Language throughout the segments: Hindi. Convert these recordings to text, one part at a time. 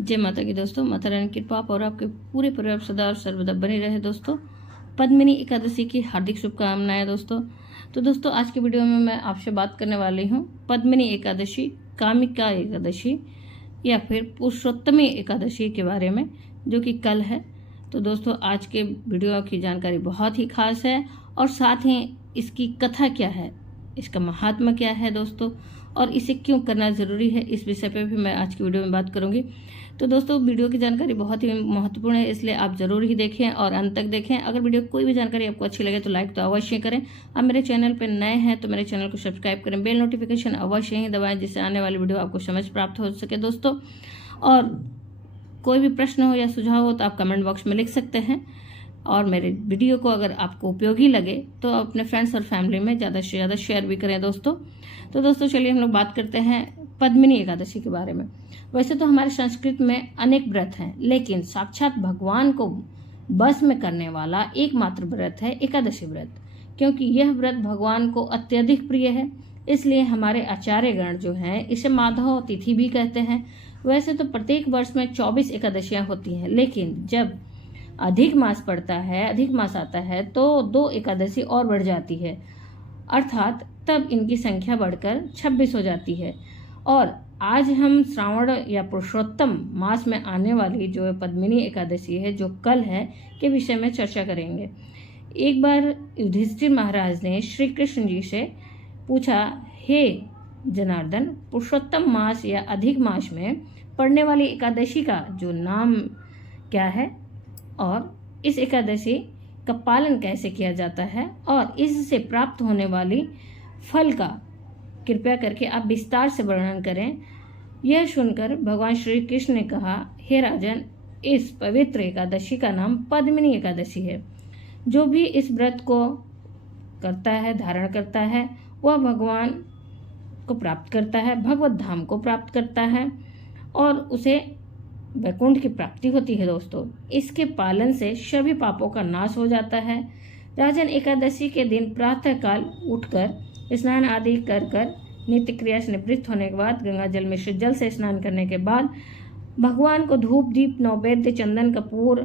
जय माता की दोस्तों। माता रानी की कृपा और आपके पूरे परिवार सदा और सर्वदा बनी रहे दोस्तों। पद्मिनी एकादशी की हार्दिक शुभकामनाएं दोस्तों। तो दोस्तों आज की वीडियो में मैं आपसे बात करने वाली हूँ पद्मिनी एकादशी, कामिका एकादशी या फिर पुरुषोत्तमी एकादशी के बारे में, जो कि कल है। तो दोस्तों आज के वीडियो की जानकारी बहुत ही खास है और साथ ही इसकी कथा क्या है, इसका महात्मा क्या है दोस्तों, और इसे क्यों करना ज़रूरी है, इस विषय पर भी मैं आज की वीडियो में बात करूंगी। तो दोस्तों वीडियो की जानकारी बहुत ही महत्वपूर्ण है, इसलिए आप ज़रूर ही देखें और अंत तक देखें। अगर वीडियो कोई भी जानकारी आपको अच्छी लगे तो लाइक तो अवश्य करें। आप मेरे चैनल पर नए हैं तो मेरे चैनल को सब्सक्राइब करें, बेल नोटिफिकेशन अवश्य ही दबाएं, जिससे आने वाली वीडियो आपको समझ प्राप्त हो सके दोस्तों। और कोई भी प्रश्न हो या सुझाव हो तो आप कमेंट बॉक्स में लिख सकते हैं। और मेरे वीडियो को अगर आपको उपयोगी लगे तो अपने फ्रेंड्स और फैमिली में ज़्यादा से ज़्यादा शेयर भी करें दोस्तों। तो दोस्तों चलिए हम लोग बात करते हैं पद्मिनी एकादशी के बारे में। वैसे तो हमारे संस्कृत में अनेक व्रत हैं, लेकिन साक्षात भगवान को बस में करने वाला एकमात्र व्रत है एकादशी व्रत। क्योंकि यह व्रत भगवान को अत्यधिक प्रिय है, इसलिए हमारे आचार्यगण जो हैं इसे माधव तिथि भी कहते हैं। वैसे तो प्रत्येक वर्ष में 24 एकादशियां होती हैं, लेकिन जब अधिक मास आता है तो 2 एकादशी और बढ़ जाती है, अर्थात तब इनकी संख्या बढ़कर 26 हो जाती है। और आज हम श्रावण या पुरुषोत्तम मास में आने वाली जो पद्मिनी एकादशी है, जो कल है, के विषय में चर्चा करेंगे। एक बार युधिष्ठिर महाराज ने श्री कृष्ण जी से पूछा, हे जनार्दन, पुरुषोत्तम मास या अधिक मास में पड़ने वाली एकादशी का जो नाम क्या है और इस एकादशी का पालन कैसे किया जाता है और इससे प्राप्त होने वाली फल का कृपया करके आप विस्तार से वर्णन करें। यह सुनकर भगवान श्री कृष्ण ने कहा, हे राजन, इस पवित्र एकादशी का नाम पद्मिनी एकादशी है। जो भी इस व्रत को करता है, धारण करता है, वह भगवान को प्राप्त करता है, भगवत धाम को प्राप्त करता है और उसे वैकुंठ की प्राप्ति होती है दोस्तों। इसके पालन से सभी पापों का नाश हो जाता है। राजन, एकादशी के दिन प्रातःकाल उठकर स्नान आदि कर नित्य क्रिया से निवृत्त होने के बाद, गंगा जल मिश्रित जल से स्नान करने के बाद भगवान को धूप दीप नैवेद्य चंदन कपूर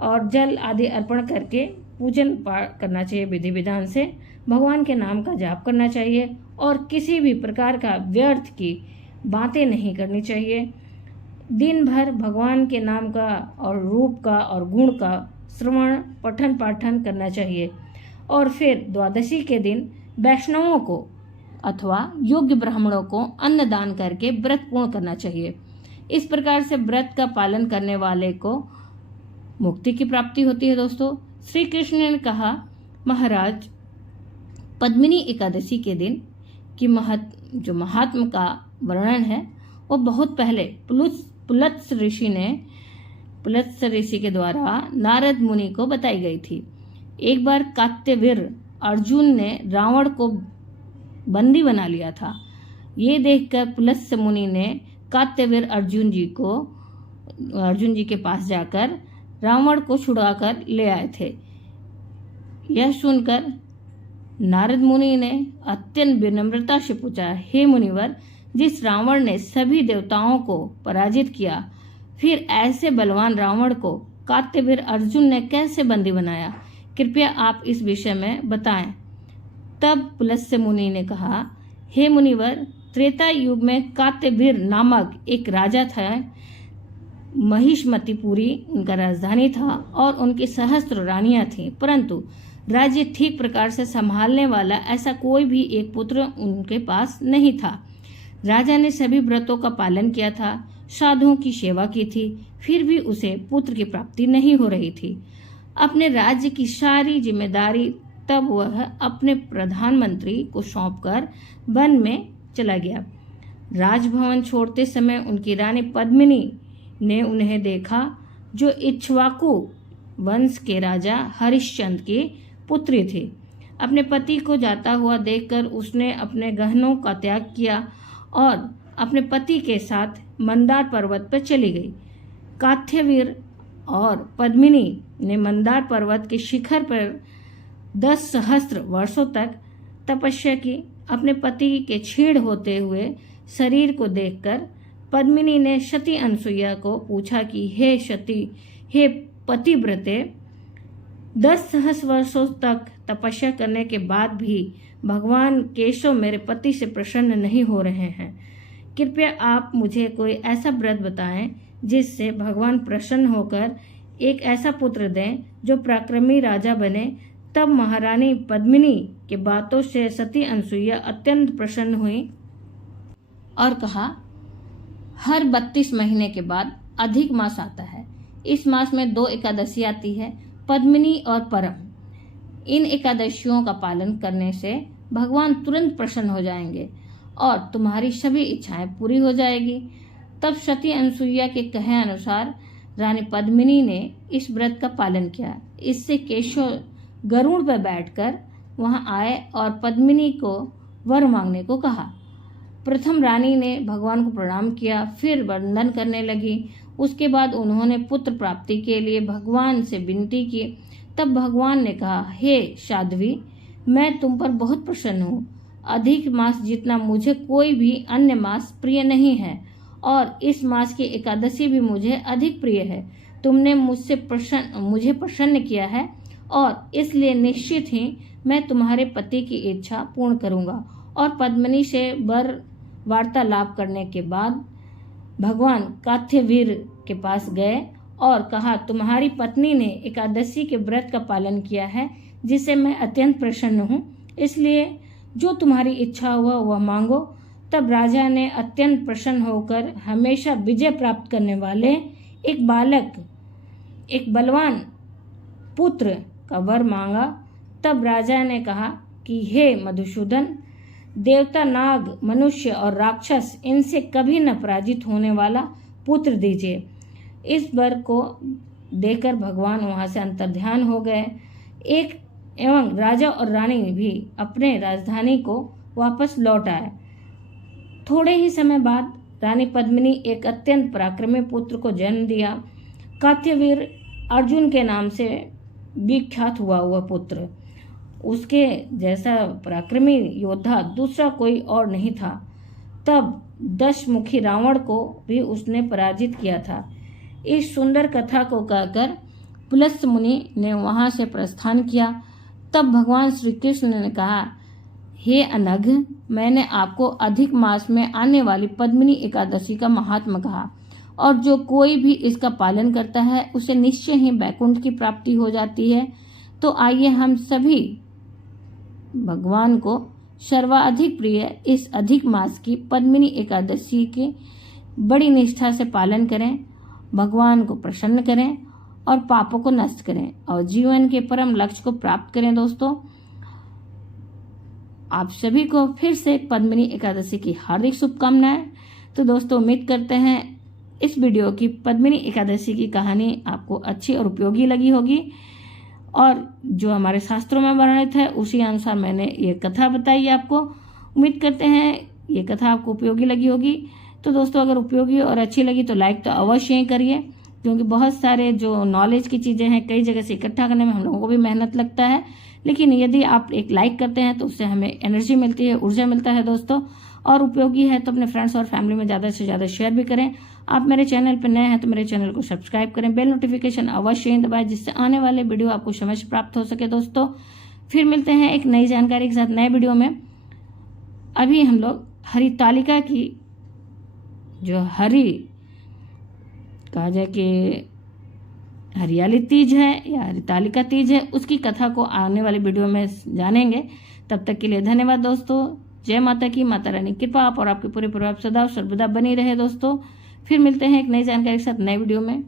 और जल आदि अर्पण करके पूजन करना चाहिए। विधि विधान से भगवान के नाम का जाप करना चाहिए और किसी भी प्रकार का व्यर्थ की बातें नहीं करनी चाहिए। दिन भर भगवान के नाम का और रूप का और गुण का श्रवण पठन पाठन करना चाहिए। और फिर द्वादशी के दिन वैष्णवों को अथवा योग्य ब्राह्मणों को अन्न दान करके व्रत पूर्ण करना चाहिए। इस प्रकार से व्रत का पालन करने वाले को मुक्ति की प्राप्ति होती है दोस्तों। श्री कृष्ण ने कहा, महाराज, पद्मिनी एकादशी के दिन की जो महात्मा का वर्णन है वो बहुत पहले पुलत्स ऋषि के द्वारा नारद मुनि को बताई गई थी। एक बार कात्यवीर अर्जुन ने रावण को बंदी बना लिया था। ये देखकर पुलत्स मुनि ने कात्यवीर अर्जुन जी के पास जाकर रावण को छुड़ाकर ले आए थे। यह सुनकर नारद मुनि ने अत्यंत विनम्रता से पूछा, हे मुनिवर, जिस रावण ने सभी देवताओं को पराजित किया, फिर ऐसे बलवान रावण को कात्यवीर अर्जुन ने कैसे बंदी बनाया? कृपया आप इस विषय में बताएं। तब पुलत्स मुनि ने कहा, हे मुनिवर, त्रेता युग में कात्यवीर नामक एक राजा था। महिष्मतिपुरी उनका राजधानी था और उनकी सहस्त्र रानियां थीं, परंतु राज्य ठीक प्रकार से संभालने वाला ऐसा कोई भी एक पुत्र उनके पास नहीं था। राजा ने सभी व्रतों का पालन किया था, साधुओं की सेवा की थी, फिर भी उसे पुत्र की प्राप्ति नहीं हो रही थी। अपने राज्य की सारी जिम्मेदारी तब वह अपने प्रधानमंत्री को सौंपकर वन में चला गया। राजभवन छोड़ते समय उनकी रानी पद्मिनी ने उन्हें देखा, जो इक्ष्वाकु वंश के राजा हरिश्चंद्र की पुत्री थी। अपने पति को जाता हुआ देखकर उसने अपने गहनों का त्याग किया और अपने पति के साथ मंदार पर्वत पर चली गई। कात्यवीर और पद्मिनी ने मंदार पर्वत के शिखर पर 10 सहस्त्र वर्षों तक तपस्या की। अपने पति के क्षीण होते हुए शरीर को देखकर पद्मिनी ने सती अनसुईया को पूछा कि हे सती, हे पतिव्रते, 10 सहस्र वर्षों तक तपस्या करने के बाद भी भगवान केशव मेरे पति से प्रसन्न नहीं हो रहे हैं। कृपया आप मुझे कोई ऐसा व्रत बताएं जिससे भगवान प्रसन्न होकर एक ऐसा पुत्र दें जो पराक्रमी राजा बने। तब महारानी पद्मिनी के बातों से सती अनसुईया अत्यंत प्रसन्न हुई और कहा, हर 32 महीने के बाद अधिक मास आता है। इस मास में 2 एकादशी आती है, पद्मिनी और परम। इन एकादशियों का पालन करने से भगवान तुरंत प्रसन्न हो जाएंगे और तुम्हारी सभी इच्छाएं पूरी हो जाएगी। तब सती अनसुईया के कहे अनुसार रानी पद्मिनी ने इस व्रत का पालन किया। इससे केशव गरुड़ पर बैठकर वहां आए और पद्मिनी को वर मांगने को कहा। प्रथम रानी ने भगवान को प्रणाम किया, फिर वंदन करने लगी। उसके बाद उन्होंने पुत्र प्राप्ति के लिए भगवान से विनती की। तब भगवान ने कहा, हे साध्वी, मैं तुम पर बहुत प्रसन्न हूँ। अधिक मास जितना मुझे कोई भी अन्य मास प्रिय नहीं है और इस मास की एकादशी भी मुझे अधिक प्रिय है। तुमने मुझे प्रसन्न किया है और इसलिए निश्चित ही मैं तुम्हारे पति की इच्छा पूर्ण करूंगा। और पद्मिनी से वार्तालाप करने के बाद भगवान कात्यवीर के पास गए और कहा, तुम्हारी पत्नी ने एकादशी के व्रत का पालन किया है जिससे मैं अत्यंत प्रसन्न हूँ, इसलिए जो तुम्हारी इच्छा हुआ वह मांगो। तब राजा ने अत्यंत प्रसन्न होकर हमेशा विजय प्राप्त करने वाले एक बलवान पुत्र का वर मांगा। तब राजा ने कहा कि हे मधुसूदन, देवता, नाग, मनुष्य और राक्षस इनसे कभी न पराजित होने वाला पुत्र दीजिए। इस वर को देकर भगवान वहां से अंतर्ध्यान हो गए। एवं राजा और रानी भी अपने राजधानी को वापस लौट आए। थोड़े ही समय बाद रानी पद्मिनी एक अत्यंत पराक्रमी पुत्र को जन्म दिया। कात्यवीर अर्जुन के नाम से विख्यात हुआ वह पुत्र। उसके जैसा पराक्रमी योद्धा दूसरा कोई और नहीं था। तब 10 मुखी रावण को भी उसने पराजित किया था। इस सुंदर कथा को कहकर पुलस्त्य मुनि ने वहां से प्रस्थान किया। तब भगवान श्री कृष्ण ने कहा, हे अनघ, मैंने आपको अधिक मास में आने वाली पद्मिनी एकादशी का महात्म्य कहा और जो कोई भी इसका पालन करता है उसे निश्चय ही वैकुंठ की प्राप्ति हो जाती है। तो आइए हम सभी भगवान को सर्वाधिक प्रिय इस अधिक मास की पद्मिनी एकादशी के बड़ी निष्ठा से पालन करें, भगवान को प्रसन्न करें और पापों को नष्ट करें और जीवन के परम लक्ष्य को प्राप्त करें। दोस्तों, आप सभी को फिर से पद्मिनी एकादशी की हार्दिक शुभकामनाएं। तो दोस्तों, उम्मीद करते हैं इस वीडियो की पद्मिनी एकादशी की कहानी आपको अच्छी और उपयोगी लगी होगी और जो हमारे शास्त्रों में वर्णित है उसी अनुसार मैंने ये कथा बताई आपको। उम्मीद करते हैं ये कथा आपको उपयोगी लगी होगी। तो दोस्तों, अगर उपयोगी और अच्छी लगी तो लाइक तो अवश्य ही करिए, क्योंकि बहुत सारे जो नॉलेज की चीज़ें हैं कई जगह से इकट्ठा करने में हम लोगों को भी मेहनत लगता है, लेकिन यदि आप एक लाइक करते हैं तो उससे हमें एनर्जी मिलती है, ऊर्जा मिलता है दोस्तों। और उपयोगी है तो अपने फ्रेंड्स और फैमिली में ज़्यादा से ज़्यादा शेयर भी करें। आप मेरे चैनल पर नए हैं तो मेरे चैनल को सब्सक्राइब करें, बेल नोटिफिकेशन अवश्य ही दबाएं जिससे आने वाले वीडियो आपको समय से प्राप्त हो सके। दोस्तों, फिर मिलते हैं एक नई जानकारी के साथ नए वीडियो में। अभी हम लोग हरितालिका की जो कहा जाए कि हरियाली तीज है या हरितालिका तीज है, उसकी कथा को आने वाली वीडियो में जानेंगे। तब तक के लिए धन्यवाद दोस्तों। जय माता की, माता रानी की कृपा आप और आपके पूरे परिवार सदा सर्वदा बनी रहे। दोस्तों, फिर मिलते हैं एक नई जानकारी के साथ नए वीडियो में।